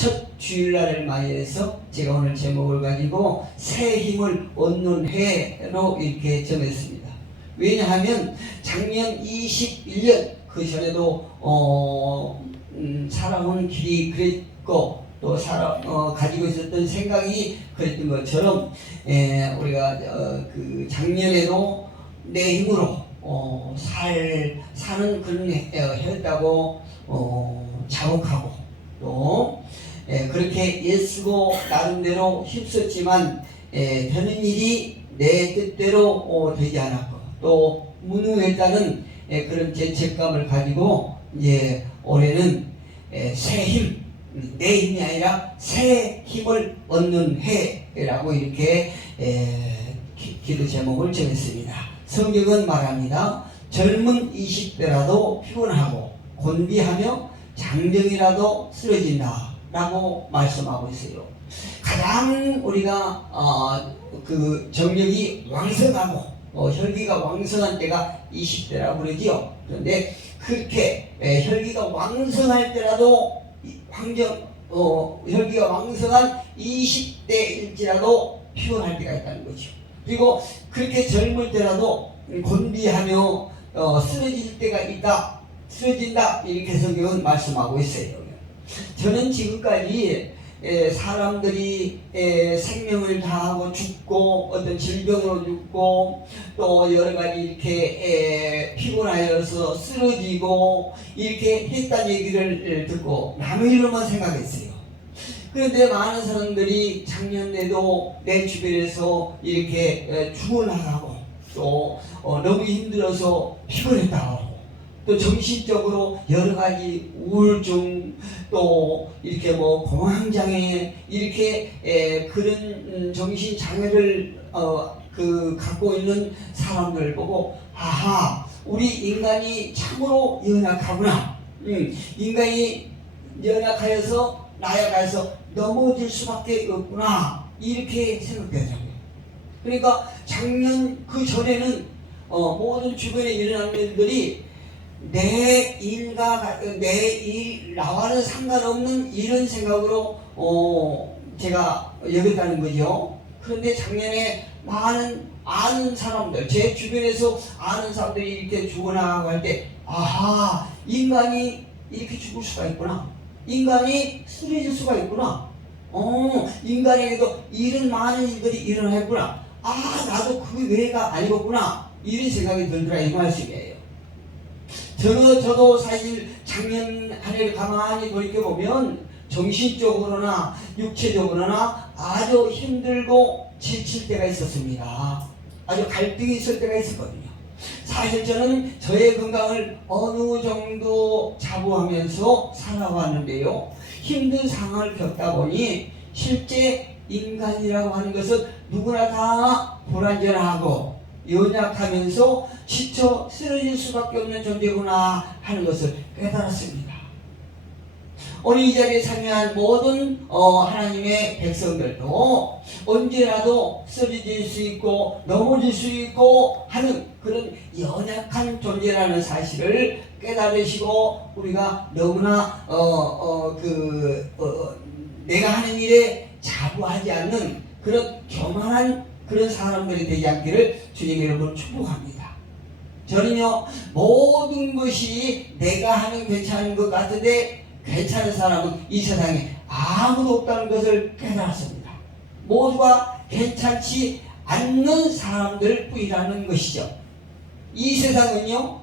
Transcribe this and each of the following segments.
첫 주일날을 맞이해서 제가 오늘 제목을 가지고 새 힘을 얻는 해로 이렇게 정했습니다. 왜냐하면 작년 21년 그 전에도 어, 음, 살아온 길이 그랬고 또 살아 어, 가지고 있었던 생각이 그랬던 것처럼 에, 우리가 어, 그 작년에도 내 힘으로 어, 살 사는 그런 해- 어, 해였다고 어, 자복하고 또 에, 그렇게 예쓰고 나름대로 힘썼지만 에, 되는 일이 내 뜻대로 어, 되지 않았고 또 무능했다는 에, 그런 죄책감을 가지고 이제 올해는 에, 새 힘, 음, 내 힘이 아니라 새 힘을 얻는 해라고 이렇게 에, 기, 기도 제목을 정했습니다. 성경은 말합니다. 젊은 20대라도 피곤하고 곤비하며 장정이라도 쓰러진다. 라고 말씀하고 있어요. 가장 우리가 어, 그 정력이 왕성하고 어, 혈기가 왕성한 때가 20대라고 그러지요. 그런데 그렇게 에, 혈기가 왕성할 때라도 이 황정 어, 혈기가 왕성한 20대일지라도 피곤할 때가 있다는 거죠. 그리고 그렇게 젊을 때라도 곤비하며 어, 쓰러질 때가 있다. 쓰러진다. 이렇게 성경은 말씀하고 있어요. 저는 지금까지 에, 사람들이 에, 생명을 다하고 죽고 어떤 질병으로 죽고 또 여러 가지 이렇게 에, 피곤하여서 쓰러지고 이렇게 했다는 얘기를 에, 듣고 남의 일로만 생각했어요. 그런데 많은 사람들이 작년에도 내 주변에서 이렇게 에, 죽어나가고 또 어, 너무 힘들어서 피곤했다고 또 정신적으로 여러 가지 우울증 또 이렇게 뭐 공황장애 이렇게 에, 그런 음, 정신 장애를 어, 그 갖고 있는 사람들 보고 아하 우리 인간이 참으로 연약하구나 음, 인간이 연약하여서 나약해서 넘어질 수밖에 없구나 이렇게 생각되더라고요. 그러니까 작년 그 전에는 어, 모든 주변에 일어나는 일들이 내 일과 내 일 나와는 상관없는 이런 생각으로 어, 제가 여겼다는 거죠. 그런데 작년에 많은 아는 사람들 제 주변에서 아는 사람들이 이렇게 죽어나가고 할 때 아하 인간이 이렇게 죽을 수가 있구나. 인간이 쓰러질 수가 있구나. 어 인간에게도 이런 많은 일들이 일어나있구나. 아 나도 그 외가 아니겠구나. 이런 생각이 들더라 이 말씀이에요. 저는 저도 사실 작년 한 해를 가만히 돌이켜보면 정신적으로나 육체적으로나 아주 힘들고 지칠 때가 있었습니다. 아주 갈등이 있을 때가 있었거든요. 사실 저는 저의 건강을 어느 정도 자부하면서 살아왔는데요. 힘든 상황을 겪다 보니 실제 인간이라고 하는 것은 누구나 다 불안전하고 연약하면서 지쳐 쓰러질 수밖에 없는 존재구나 하는 것을 깨달았습니다. 오늘 이 자리에 참여한 모든 어, 하나님의 백성들도 언제라도 쓰러질 수 있고 넘어질 수 있고 하는 그런 연약한 존재라는 사실을 깨달으시고 우리가 너무나 어, 어, 그, 어, 내가 하는 일에 자부하지 않는 그런 교만한 그런 사람들이 되지 않기를 주님 여러분 축복합니다. 저는요 모든 것이 내가 하면 괜찮은 것 같은데 괜찮은 사람은 이 세상에 아무도 없다는 것을 깨달았습니다. 모두가 괜찮지 않는 사람들 뿐이라는 것이죠. 이 세상은요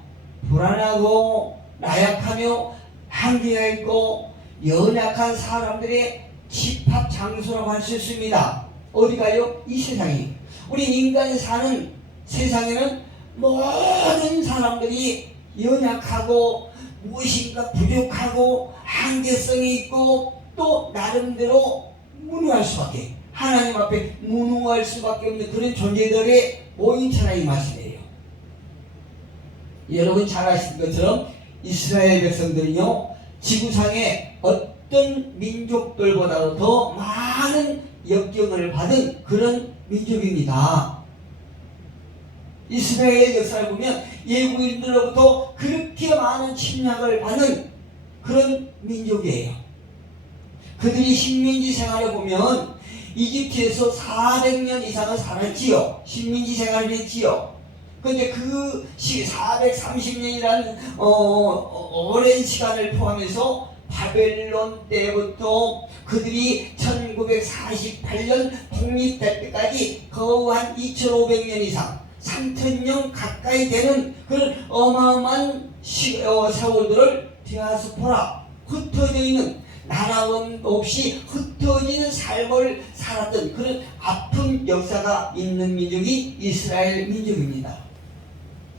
불안하고 나약하며 한계가 있고 연약한 사람들의 집합 장소라고 할 수 있습니다. 어디가요? 이 세상이. 우리 인간이 사는 세상에는 모든 사람들이 연약하고 무엇인가 부족하고 한계성이 있고 또 나름대로 무능할 수밖에 하나님 앞에 무능할 수밖에 없는 그런 존재들의 모임처럼 이 말씀이에요. 여러분 잘 아시는 것처럼 이스라엘 백성들은요 지구상의 어떤 민족들보다도 더 많은 역경을 받은 그런 민족입니다. 이스라엘 역사를 보면 예국인들로부터 그렇게 많은 침략을 받는 그런 민족이에요. 그들이 식민지 생활을 보면 이집트에서 400년 이상을 살았지요. 식민지 생활을 했지요. 근데 그 430년이라는 어, 오랜 시간을 포함해서 바벨론 때부터 그들이 1948년 독립될 때까지 거의 한 2500년 이상 3000년 가까이 되는 그런 어마어마한 시, 어, 세월들을 디아스포라 흩어져 있는 나라원 없이 흩어지는 삶을 살았던 그런 아픈 역사가 있는 민족이 이스라엘 민족입니다.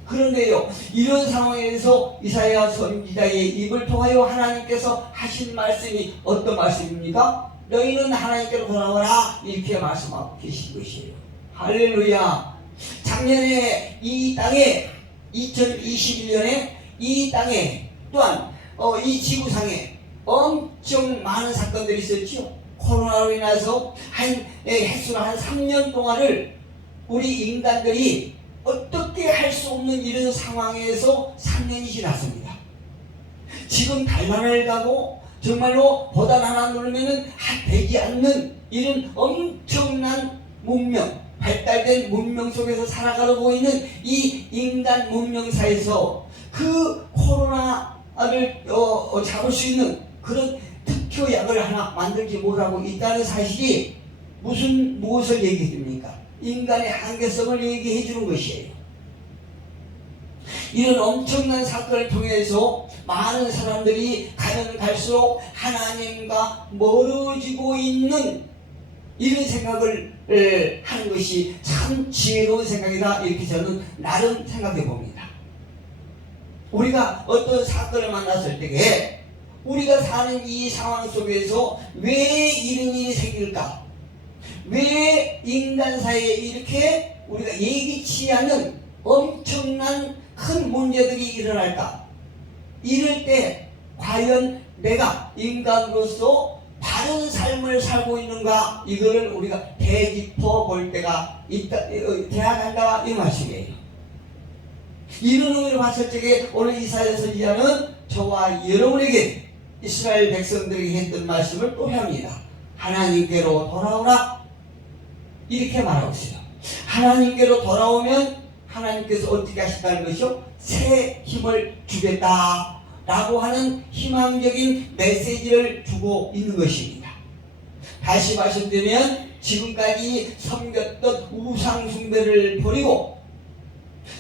그런데요, 이런 상황에서 이사야 선지자의 입을 통하여 하나님께서 하신 말씀이 어떤 말씀입니까? 너희는 하나님께로 돌아와라 이렇게 말씀하고 계신 것이에요. 할렐루야. 작년에 이 땅에 2021년에 이 땅에 또한 어, 이 지구상에 엄청 많은 사건들이 있었죠. 코로나로 인해서 한 예, 횟수로 한 3년 동안을 우리 인간들이 어떻게 할 수 없는 이런 상황에서 3년이 지났습니다. 지금 달만을 가고 정말로 보단 하나 누르면은 되지 않는 이런 엄청난 문명, 발달된 문명 속에서 살아가고 있는 이 인간 문명사에서 그 코로나를 어, 어, 잡을 수 있는 그런 특효약을 하나 만들지 못하고 있다는 사실이 무슨 무엇을 얘기해 줍니까? 인간의 한계성을 얘기해 주는 것이에요. 이런 엄청난 사건을 통해서 많은 사람들이 가면 갈수록 하나님과 멀어지고 있는 이런 생각을 에, 하는 것이 참 지혜로운 생각이다 이렇게 저는 나름 생각해 봅니다. 우리가 어떤 사건을 만났을 때에 우리가 사는 이 상황 속에서 왜 이런 일이 생길까? 왜 인간사에 이렇게 우리가 예기치 않은 엄청난 큰 문제들이 일어날까? 이럴 때 과연 내가 인간으로서 바른 삶을 살고 있는가? 이거를 우리가 되짚어 볼 때가 있다, 어, 돼야 한다 이 말씀이에요. 이런 의미로 봤을 적에 오늘 이사야 선지자는 저와 여러분에게 이스라엘 백성들에게 했던 말씀을 또 합니다. 하나님께로 돌아오라. 이렇게 있어요. 하나님께로 돌아오면 하나님께서 어떻게 하신다는 것이요? 새 힘을 주겠다. 라고 하는 희망적인 메시지를 주고 있는 것입니다. 다시 말씀드리면 지금까지 섬겼던 우상숭배를 버리고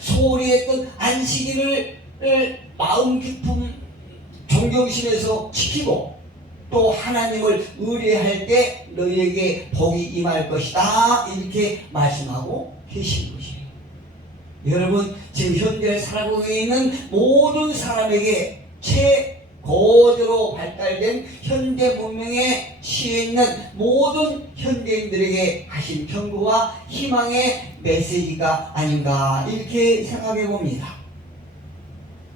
소홀히 했던 안식일을 마음 깊은 존경심에서 지키고 또 하나님을 의뢰할 때 너희에게 복이 임할 것이다 이렇게 말씀하고 계신 것이에요. 여러분 지금 현재 살아가고 있는 모든 사람에게 최고도로 발달된 현대 문명에 취해 있는 모든 현대인들에게 하신 경고와 희망의 메시지가 아닌가 이렇게 생각해 봅니다.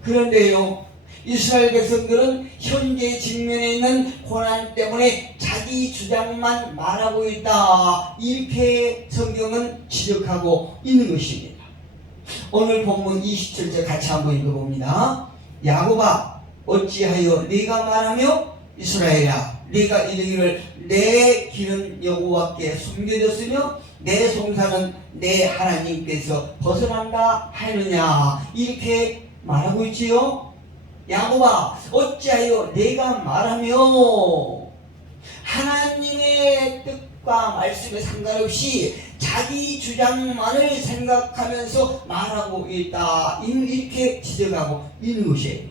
그런데요, 이스라엘 백성들은 현재 직면해 있는 고난 때문에 자기 주장만 말하고 있다. 이렇게 성경은 지적하고 있는 것입니다. 오늘 본문 27절 같이 한번 읽어봅니다. 야곱아 어찌하여 네가 말하며 이스라엘아 네가 이르기를 내 길은 여호와께 숨겨졌으며 내 송사는 내 하나님께서 벗어난다 하느냐 이렇게 말하고 있지요. 야곱아 어찌하여 내가 말하며 하나님의 뜻과 말씀에 상관없이 자기 주장만을 생각하면서 말하고 있다 이렇게 지적하고 있는 것이에요.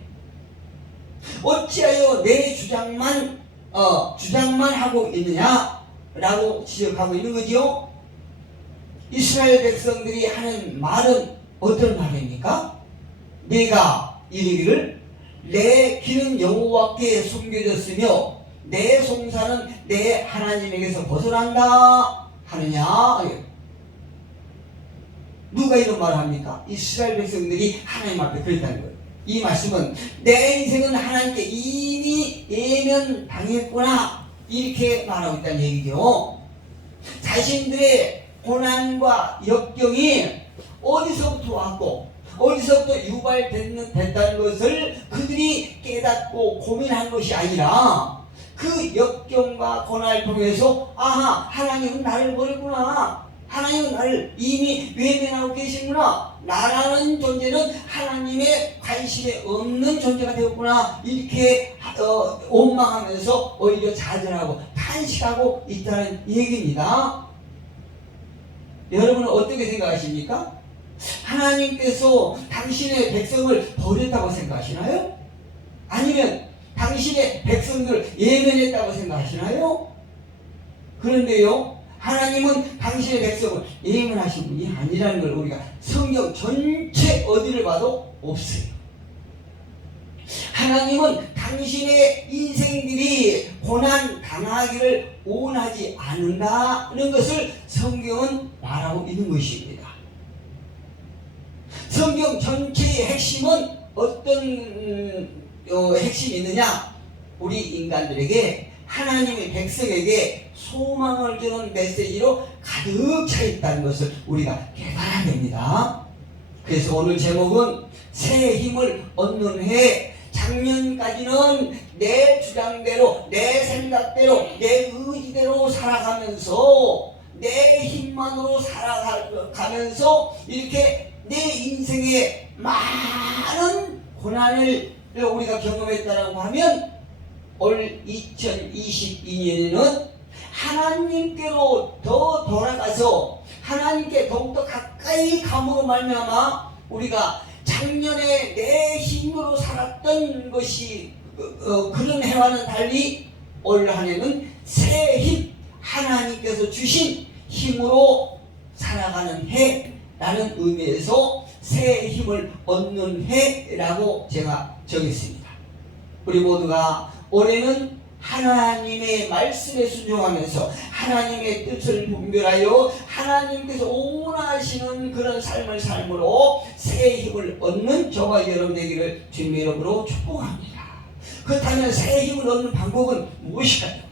어찌하여 내 주장만 어, 주장만 하고 있느냐 라고 지적하고 있는 거지요. 이스라엘 백성들이 하는 말은 어떤 말입니까? 내가 이르기를 내 길은 여호와께 숨겨졌으며 내 송사는 내 하나님에게서 벗어난다 하느냐 누가 이런 말을 합니까? 이스라엘 백성들이 하나님 앞에 그랬다는 거예요. 이 말씀은 내 인생은 하나님께 이미 예면 당했구나 이렇게 말하고 있다는 얘기죠. 자신들의 고난과 역경이 어디서부터 왔고 어디서부터 유발됐다는 것을 그들이 깨닫고 고민한 것이 아니라 그 역경과 고난을 통해서 아하 하나님은 나를 버리구나. 하나님은 나를 이미 외면하고 계시구나. 나라는 존재는 하나님의 관심에 없는 존재가 되었구나. 이렇게 어, 원망하면서 오히려 좌절하고 탄식하고 있다는 얘기입니다. 여러분은 어떻게 생각하십니까? 하나님께서 당신의 백성을 버렸다고 생각하시나요? 아니면 당신의 백성들을 예면했다고 생각하시나요? 그런데요, 하나님은 당신의 백성을 예면하신 분이 아니라는 걸 우리가 성경 전체 어디를 봐도 없어요. 하나님은 당신의 인생들이 고난 당하기를 원하지 않는다는 것을 성경은 말하고 있는 것입니다. 성경 전체의 핵심은 어떤 음, 어, 핵심이 있느냐? 우리 인간들에게 하나님의 백성에게 소망을 주는 메시지로 가득 차 있다는 것을 우리가 깨달아야 됩니다. 그래서 오늘 제목은 새 힘을 얻는 해 작년까지는 내 주장대로 내 생각대로 내 의지대로 살아가면서 내 힘만으로 살아가면서 이렇게 내 인생에 많은 고난을 우리가 경험했다라고 하면 올 2022년에는 하나님께로 더 돌아가서 하나님께 더욱더 가까이 감으로 말미암아 우리가 작년에 내 힘으로 살았던 것이 어, 그런 해와는 달리 올 한해는 새 힘 하나님께서 주신 힘으로 살아가는 해 라는 의미에서 새 힘을 얻는 해라고 제가 정했습니다. 우리 모두가 올해는 하나님의 말씀에 순종하면서 하나님의 뜻을 분별하여 하나님께서 원하시는 그런 삶을 삶으로 새 힘을 얻는 저와 여러분 되기를 주님의 이름으로 축복합니다. 그렇다면 새 힘을 얻는 방법은 무엇일까요?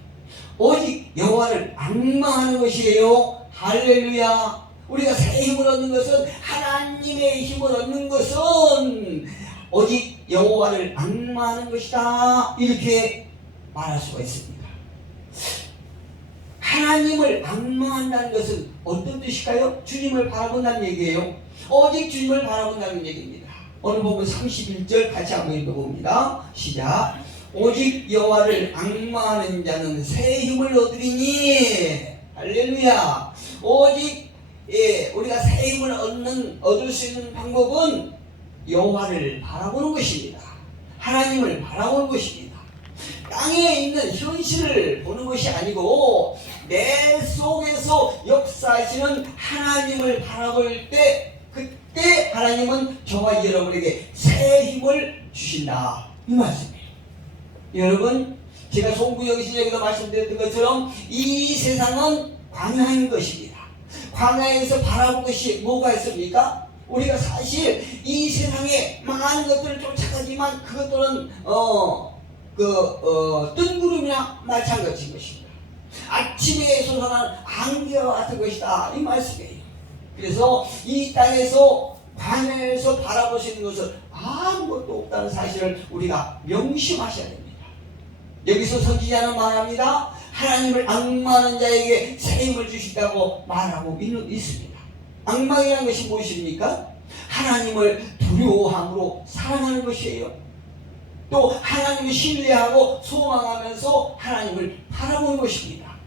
오직 여호와를 악망하는 것이에요. 할렐루야. 우리가 새 힘을 얻는 것은 하나님의 힘을 얻는 것은 오직 여호와를 악마하는 것이다 이렇게 말할 수가 있습니다. 하나님을 악마한다는 것은 어떤 뜻일까요? 주님을 바라본다는 얘기예요. 오직 주님을 바라본다는 얘기입니다. 오늘 보면 31절 같이 한번 읽어봅니다. 시작. 오직 여호와를 악마하는 자는 새 힘을 얻으리니 할렐루야. 오직 예, 우리가 새 힘을 얻는 얻을 수 있는 방법은 여호와를 바라보는 것입니다. 하나님을 바라보는 것입니다. 땅에 있는 현실을 보는 것이 아니고 내 속에서 역사하시는 하나님을 바라볼 때 그때 하나님은 저와 여러분에게 새 힘을 주신다. 이 말씀이에요. 여러분 제가 송구영 신에게도 말씀드렸던 것처럼 이 세상은 광야인 것입니다. 광야에서 바라본 것이 뭐가 있습니까? 우리가 사실 이 세상에 많은 것들을 쫓아가지만 그것들은 어 그 어, 뜬구름이나 마찬가지인 것입니다. 아침에 솟아난 안개와 같은 것이다 이 말씀이에요. 그래서 이 땅에서 광야에서 바라보시는 것은 아무것도 없다는 사실을 우리가 명심하셔야 됩니다. 여기서 선지자는 말합니다. 하나님을 악마하는 자에게 새 힘을 주신다고 말하고 있습니다. 악망이라는 것이 무엇입니까? 하나님을 두려워함으로 사랑하는 것이에요. 또 하나님을 신뢰하고 소망하면서 하나님을 바라보는 것입니다.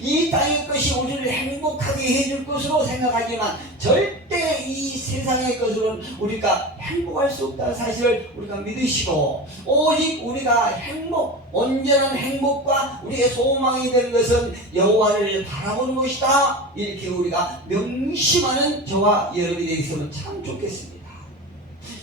이 땅의 것이 우리를 행복하게 해줄 것으로 생각하지만 절대 이 세상의 것으로는 우리가 행복할 수 없다는 사실을 우리가 믿으시고 오직 우리가 행복, 온전한 행복과 우리의 소망이 되는 것은 여호와를 바라보는 것이다. 이렇게 우리가 명심하는 저와 여러분이 되겠으면 참 좋겠습니다.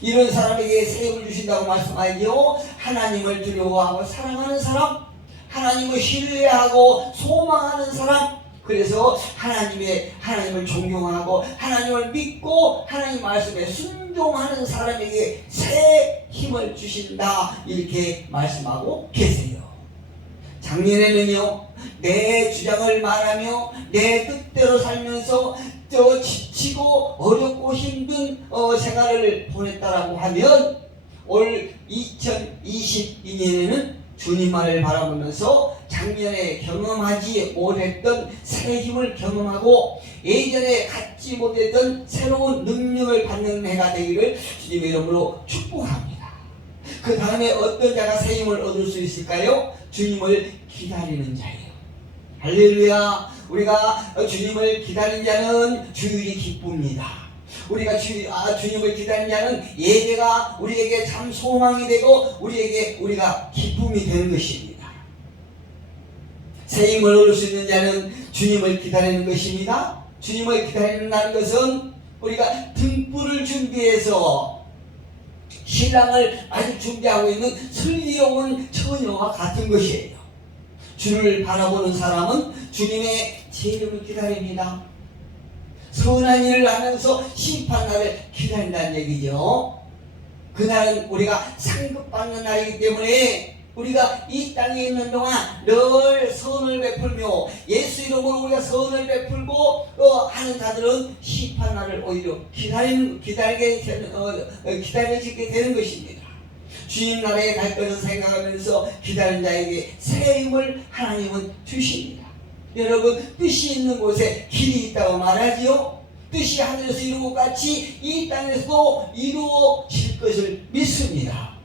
이런 사람에게 세임을 주신다고 말씀하지요. 하나님을 두려워하고 사랑하는 사람, 하나님을 신뢰하고 소망하는 사람 그래서 하나님의 하나님을 존경하고 하나님을 믿고 하나님 말씀에 순종하는 사람에게 새 힘을 주신다 이렇게 말씀하고 계세요. 작년에는요 내 주장을 말하며 내 뜻대로 살면서 저 지치고 어렵고 힘든 어, 생활을 보냈다라고 하면 올 2022년에는 주님만을 바라보면서 작년에 경험하지 못했던 새 힘을 경험하고 예전에 갖지 못했던 새로운 능력을 받는 해가 되기를 주님의 이름으로 축복합니다. 그 다음에 어떤 자가 새 힘을 얻을 수 있을까요? 주님을 기다리는 자예요. 할렐루야. 우리가 주님을 기다리는 자는 주일이 기쁩니다. 우리가 주, 아, 주님을 기다리는 자는 예배가 우리에게 참 소망이 되고 우리에게 우리가 기쁨이 되는 것입니다. 새 힘을 얻을 수 있는 자는 주님을 기다리는 것입니다. 주님을 기다린다는 것은 우리가 등불을 준비해서 신랑을 아직 준비하고 있는 슬기로운 처녀와 같은 것이에요. 주를 바라보는 사람은 주님의 재림을 기다립니다. 선한 일을 하면서 심판날을 기다린다는 얘기죠. 그날은 우리가 상급받는 날이기 때문에 우리가 이 땅에 있는 동안 늘 선을 베풀며 예수 이름으로 우리가 선을 베풀고 어, 하는 자들은 심판날을 오히려 기다리는 기다리게 되는 어, 어, 기다려지게 되는 것입니다. 주님 나라에 갈 것을 생각하면서 기다린 자에게 새 힘을 하나님은 주십니다. 여러분 뜻이 있는 곳에 길이 있다고 말하지요. 뜻이 하늘에서 이루고 것 같이 이 땅에서도 이루어질 것을 믿습니다.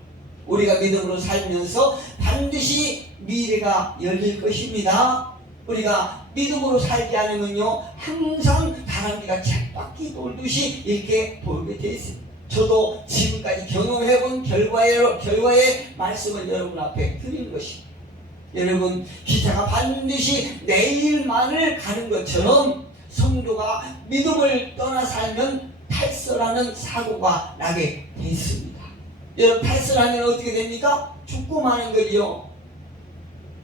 우리가 믿음으로 살면서 반드시 미래가 열릴 것입니다. 우리가 믿음으로 살지 않으면요 항상 다람쥐가 쳇바퀴 돌듯이 이렇게 돌게 되어 있습니다. 저도 지금까지 경험해본 결과의, 결과의 말씀을 여러분 앞에 드리는 것입니다. 여러분 기차가 반드시 내일만을 가는 것처럼 성도가 믿음을 떠나 살면 탈설하는 사고가 나게 돼 있습니다. 여러분 탈설하면 어떻게 됩니까? 죽고 마는 거지요.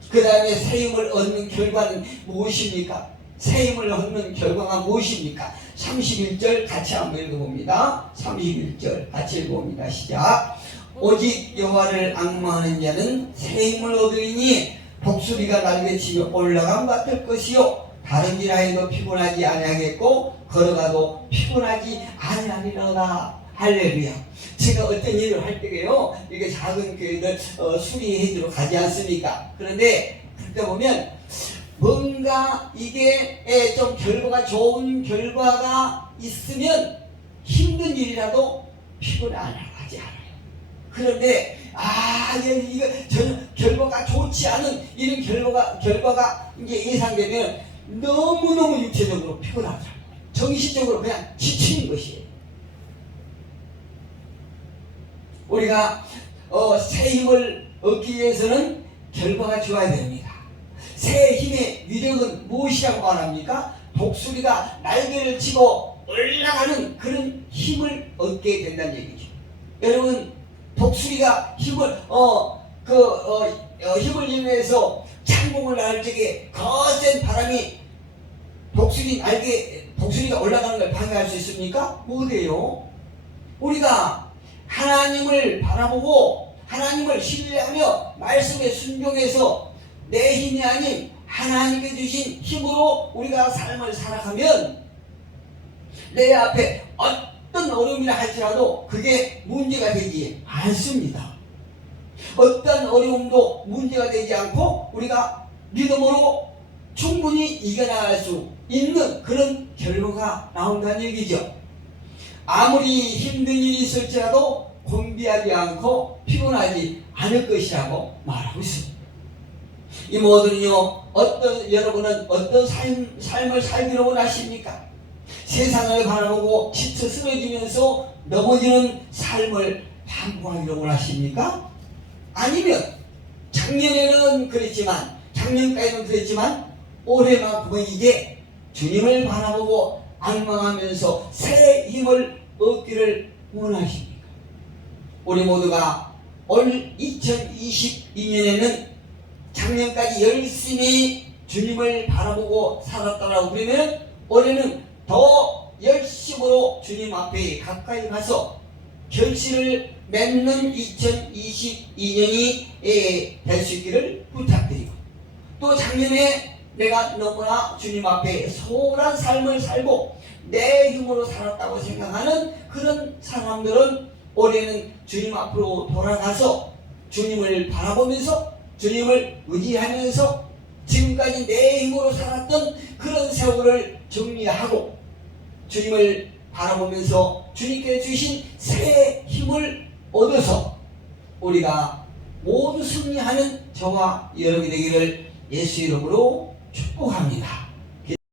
그 다음에 새 힘을 얻는 결과는 무엇입니까? 새 힘을 얻는 결과가 무엇입니까? 31절 같이 한번 읽어봅니다. 31절 같이 읽어봅니다. 시작. 오직 여호와를 악마하는 자는 새 힘을 얻으리니 독수리가 날개치며 올라감 같을 것이요. 다른 길 하여도 피곤하지 아니하겠고 걸어가도 피곤하지 아니하리로다. 할렐루야. 제가 어떤 일을 할 때게요. 이게 작은 교회들 어, 수리해 주러 가지 않습니까? 그런데 그때 보면 뭔가 이게 에, 좀 결과가 좋은 결과가 있으면 힘든 일이라도 피곤 안 하지 않아요. 그런데 아 이거, 전혀 결과가 좋지 않은 이런 결과가 결과가 이제 예상되면 너무 너무 육체적으로 피곤하죠. 정신적으로 그냥 지치는 것이에요. 우리가 어, 새 힘을 얻기 위해서는 결과가 좋아야 됩니다. 새 힘의 위력은 무엇이라고 말합니까? 독수리가 날개를 치고 올라가는 그런 힘을 얻게 된다는 얘기죠. 여러분 독수리가 힘을 어그 어, 어, 힘을 이용해서 창공을 날 적에 거센 바람이 독수리 날개 독수리가 올라가는 걸 방해할 수 있습니까? 못해요. 우리가 하나님을 바라보고 하나님을 신뢰하며 말씀에 순종해서 내 힘이 아닌 하나님께 주신 힘으로 우리가 삶을 살아가면 내 앞에 어떤 어려움이라 할지라도 그게 문제가 되지 않습니다. 어떤 어려움도 문제가 되지 않고 우리가 믿음으로 충분히 이겨나갈 수 있는 그런 결과가 나온다는 얘기죠. 아무리 힘든 일이 있을지라도 공비하지 않고 피곤하지 않을 것이라고 말하고 있습니다. 이 모든요 어떤 여러분은 어떤 삶, 삶을 살기로 원하십니까? 세상을 바라보고 지쳐 쓰러지면서 넘어지는 삶을 반복하기로 원하십니까? 아니면 작년에는 그랬지만 작년까지는 그랬지만 올해만큼은 이제 주님을 바라보고 악망하면서 새 힘을 얻기를 원하십니까? 우리 모두가 올 2022년에는 작년까지 열심히 주님을 바라보고 살았다라고 그러면 올해는 더 열심으로 주님 앞에 가까이 가서 결실을 맺는 2022년이 될 수 있기를 부탁드리고 또 작년에 내가 너무나 주님 앞에 소홀한 삶을 살고 내 힘으로 살았다고 생각하는 그런 사람들은 올해는 주님 앞으로 돌아가서 주님을 바라보면서 주님을 의지하면서 지금까지 내 힘으로 살았던 그런 세월을 정리하고 주님을 바라보면서 주님께 주신 새 힘을 얻어서 우리가 모두 승리하는 저와 여러분이 되기를 예수 이름으로 축복합니다.